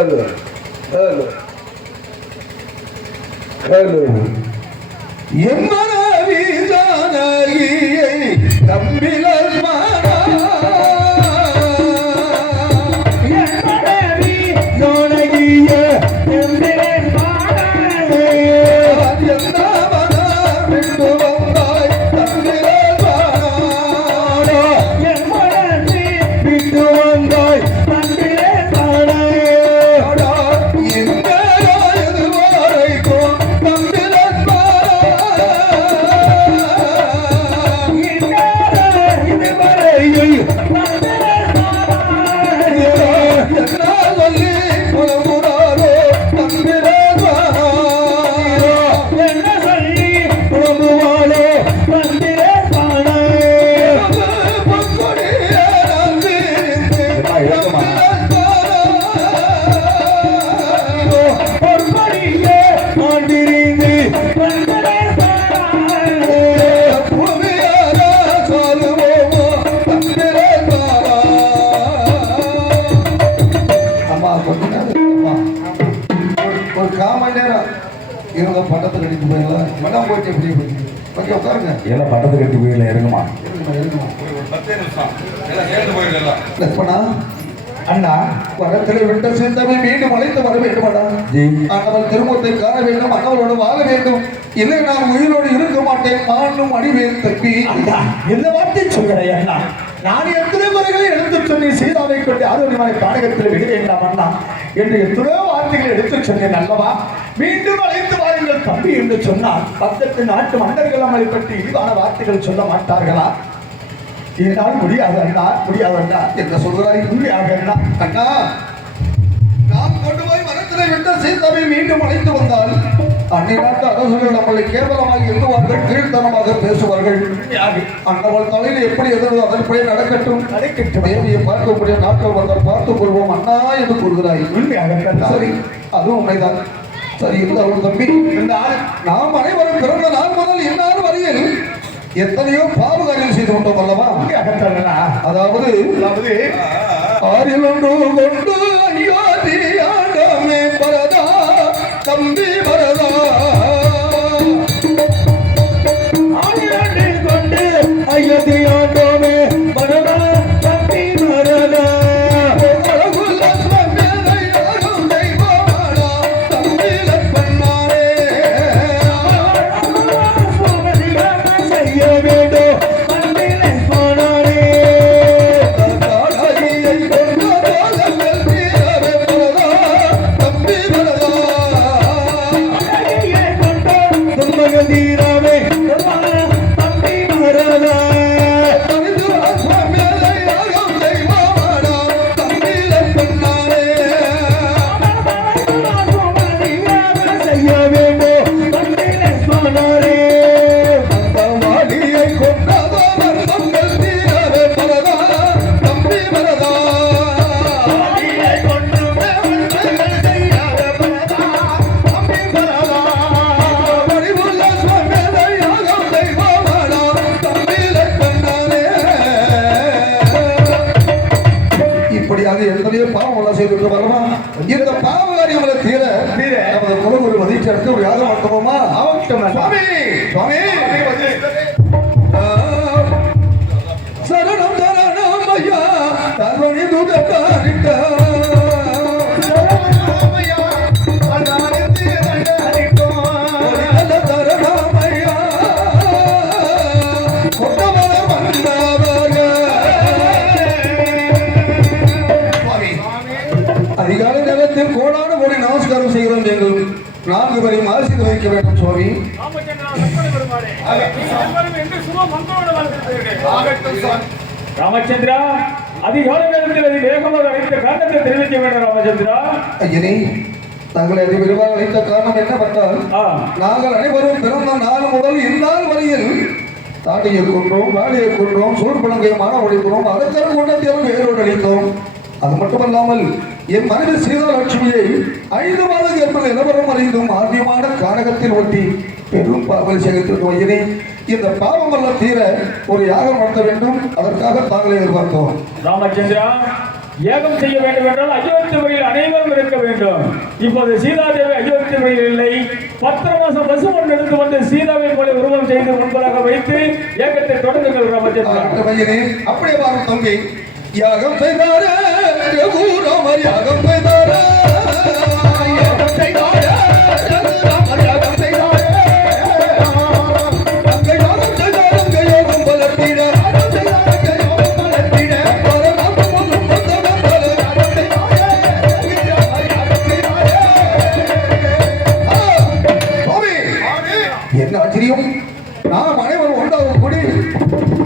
Hello hello Hello. எம்மனவி ஜானகியை தம்பிலர் மடம் போயிட்டு எப்படி போயிட்டு ஓகே உட்காருங்க. எல்லாம் பட்டத்து கட்டி போயில இறங்குமா? லட்சுமணா அண்ணா வரத்திலே விட்ட சேர்ந்தவை மீண்டும் அழைத்து வர வேண்டுமாடா அண்ணவள் திருமுகத்தை காண வேண்டும் அண்ணவளோடு வாழ வேண்டும். இல்லை நான் உயிரோடு இருக்க மாட்டேன். மானும் அடிவேல் தப்பி. அண்ணா, இந்த வார்த்தை சொல்கிறே அண்ணா. நான் எத்தனை முறைகளை எடுத்து சொன்னி சீதாவை கொண்டு ஆரோக்கியமான காடகத்தில் விட வேண்டாம் அண்ணா. என்று எத்தனையோ வார்த்தைகளை எடுத்து சொன்னேன் அல்லவா? மீண்டும் அழைத்து தம்பி என்று சொன்னால் பக்கத்து நாட்டு மன்னர்கள் நம்மளை பற்றி இழிவான வார்த்தைகள் சொல்ல மாட்டார்களா? இதனால் முடியாது அண்ணா முடியாது அண்ணா. என்ன சொல்கிறாய்? முடியாது அண்ணா. அண்ணா நாம் கொண்டு போய் மரத்திலே விட்ட சீதாவை மீண்டும் அழைத்து வந்தால் அன்னை நாட்டு அரசர்கள் நம்மளை கேவலமாக எண்ணுவார்கள் கீழ்த்தனமாக பேசுவார்கள். அண்ணவள் தலையில் எப்படி எதிர்ந்தோ அதன்படி நடக்கட்டும்? நடக்கட்டும். தேவியை பார்க்கக்கூடிய நாட்கள் வந்தால் பார்த்துக் கொள்வோம். அண்ணா என்று கூறுகிறாய். உண்மையாக. சரி அதுவும் உண்மைதான். சரி இருந்தாலும் தம்பி நாம் அனைவரும் பிறந்த நாள் முதல் இந்நாள் வரையில் எத்தனையோ பாவ காரியம் செய்து கொண்டோம் அல்லவா. அதாவது அதாவது ஆறிலொன்று கொண்டு பரதா தம்பி அண்ணா. சுவாமி! சுவாமி! சரணம் சரணம் ஐயா. தர்மணி துடக்காரிட்ட நான்கு பேரையும் ஆசீர்வதிக்க வேண்டும் சுவாமி. ராமச்சந்திரா அதிகாலை நேரத்தில் அதை வேகமாக அழைத்த காரணத்தை தெரிவிக்க வேண்டும் ராமச்சந்திரா. ஐயனே தங்களை அதை விரிவாக அழைத்த காரணம் என்னவென்றால் நாங்கள் அனைவரும் பிறந்த நாள் முதல் இந்நாள் வரையில் தாட்டியை கொன்றோம் வாளியை கொன்றோம் சூழ்பழங்கை மன ஒழிக்கிறோம் அதற்கான குண்டத்தையும் வேரோடு அளித்தோம். அது மட்டுமல்லாமல் என் மனைவி சீதாலட்சுமியை ஐந்து மாத கர்ப்ப நிலவரம் அறிந்தும் ஆத்தியமான காரகத்தில் ஒட்டி பெரும் பாவல் சேகரித்திருக்கும் ஐயனே இந்த பாவமெல்லாம் தீர ஒரு யாகம் நடத்த வேண்டும். அதற்காக தாங்களை எதிர்பார்த்தோம். ராமச்சந்திரா யாகம் செய்ய வேண்டும் என்றால் அயோத்திபுரியில் அனைவரும் இருக்க வேண்டும். இப்போது சீதாதேவி அயோத்திபுரியில் இல்லை. பத்தரை மாசம் பசு ஒன்று எடுத்து வந்து சீதாவை போல உருவம் செய்து முன்பதாக வைத்து ஏகத்தை ஆகட்டும் ஐயனே. அப்படியே வாரும் தம்பி. யாகம் செய்தாரே. யாகம் செய்தாரே என்ன நாம் அனைவரும் கூடி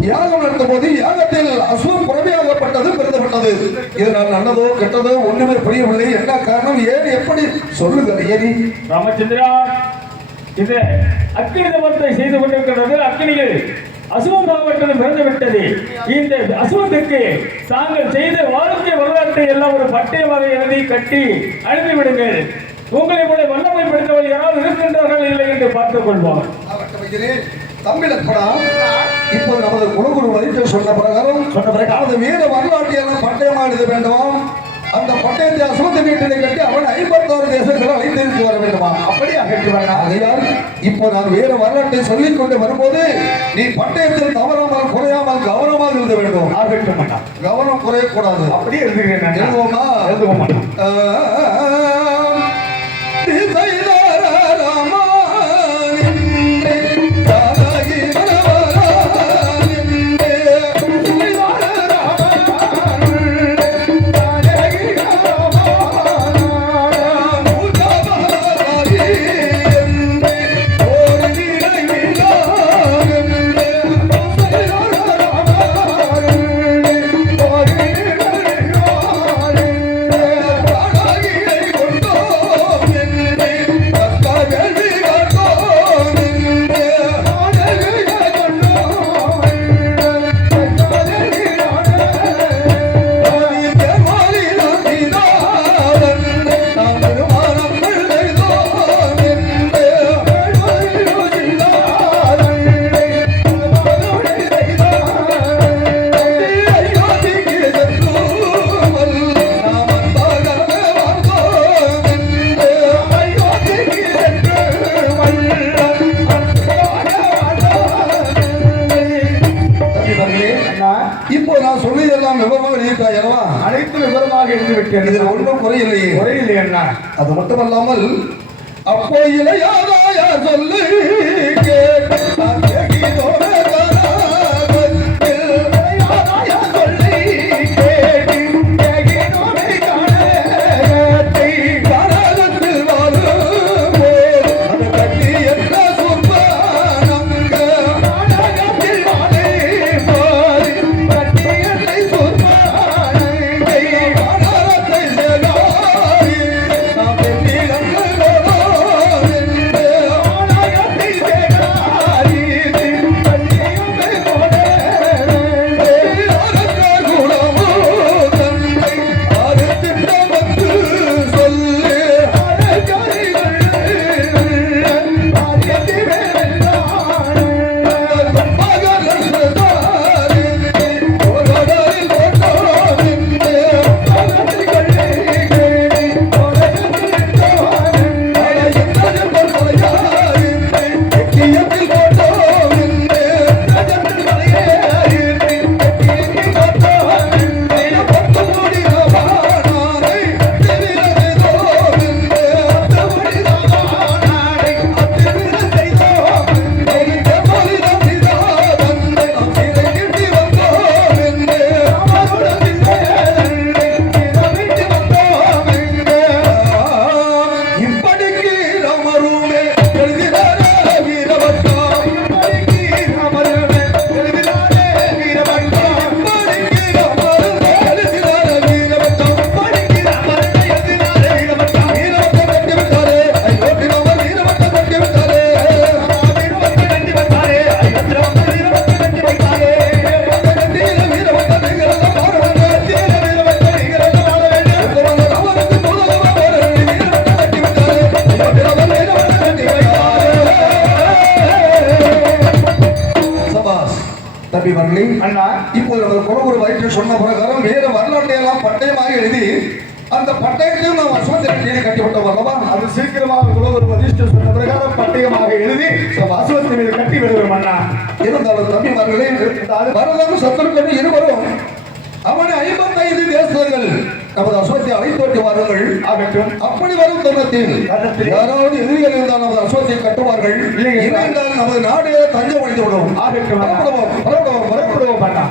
யாகம் நடந்த போது யாகத்தில் அசுவம் புறமையாகப்பட்டது பிறந்தப்பட்டது. இது நான் நல்லதோ கெட்டதோ ஒண்ணுமே புரியவில்லை. என்ன காரணம் ஏன் எப்படி சொல்லுங்கள் ஏனி ராமச்சந்திரா இது அக்கினி தமத்தை செய்து கொண்டிருக்கிறது. அக்கினியில் அசுவம் பாகப்பட்டது பிறந்து விட்டது இந்த அசுவத்துக்கு தாங்கள் செய்த வாழ்க்கை வரலாற்றை எல்லாம் ஒரு பட்டயமாக எழுதி கட்டி அனுப்பி விடுங்கள் உங்களை கூட வல்லமைப்படுத்தவர் யாராவது இருக்கின்றார்கள் இல்லை என்று பார்த்துக் கொள்வோம். தம்பி லட்சணா இப்போது நமது குலகுரு வரிட்டு சொன்ன பிரகாரம் சொன்ன பிரகாரம். நமது வீர பட்டயமாக எழுத வேண்டுமாம். அந்த பட்டயத்தை அசுமந்த வீட்டிலே கட்டி அவன் ஐம்பத்தாறு தேசங்களை அழைத்து வர வேண்டுமா அப்படியே அகற்றி வேண்டாம் ஆகையால் இப்போ நான் வேற வரலாற்றை சொல்லிக் கொண்டு வரும்போது நீ பட்டயத்தில் தவறாமல் குறையாமல் கவனமாக எழுத வேண்டும். ஆகட்டும் அண்ணா. கவனம் குறையக்கூடாது. அப்படியே எழுதுகிறேன். எழுதுவோமா? எழுதுவோம். விட்டேன் இதில் ஒன்றும் குறையில்லையே. குறையில்லை அண்ணா. அது மட்டுமல்லாமல் அப்போ இளையாதாயா சொல்லு. தம்பி மரளி அண்ணா. இப்போது நமது குலகுரு வயிற்றில் சொன்ன பிரகாரம் வேற வரலாற்றை எல்லாம் பட்டயமாக எழுதி அந்த பட்டயத்தையும் நாம் அஸ்வத்திரி கட்டிவிட்டோம் அல்லவா? அது சீக்கிரமாக குலகுரு வதிஷ்ட சொன்ன பிரகாரம் பட்டயமாக எழுதி வாசவத்தின் மீது கட்டி விடுவோம் அண்ணா. இருந்தாலும் தம்பி மரளி பரதம் சத்துருக்கன் இருவரும் அவனை ஐம்பத்தைந்து தேசங்கள் நமது அஸ்வத்தை அழைத்தோட்டி வாருங்கள் ஆகட்டும் அப்படி வரும் தருணத்தில் யாராவது எதிரிகள் இருந்தால் நமது அஸ்வத்தை கட்டுவார்கள். என்றால் நமது நாடு தஞ்சம் அடைந்து விடும் ஆகட்டும் புறப்படுவோம் புறப்படுவோம் புறப்படுவோம் அண்ணா.